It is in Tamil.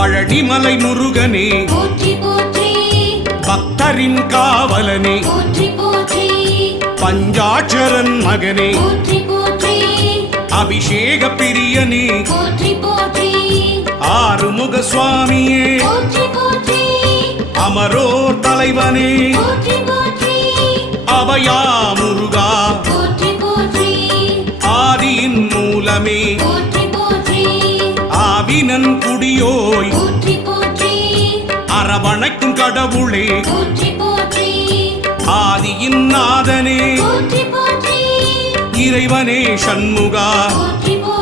பழனிமலை முருகனே போற்றி போற்றி பக்தரின் காவலனே போற்றி போற்றி பஞ்சாட்சரன் மகனே போற்றி போற்றி அபிஷேக பிரியனே போற்றி போற்றி ஆறுமுக சுவாமியே போற்றி போற்றி அமரோர் தலைவனே போற்றி போற்றி அபயா முருகா போற்றி போற்றி ஆதியின் மூலமே போற்றி போற்றி ஆவினன் குடியோய் போற்றி போற்றி அரவணைக்கும் கடவுளே போற்றி போற்றி ஆதியின் நாதனே போற்றி போற்றி இறைவனே சண்முகா போற்றி போற்றி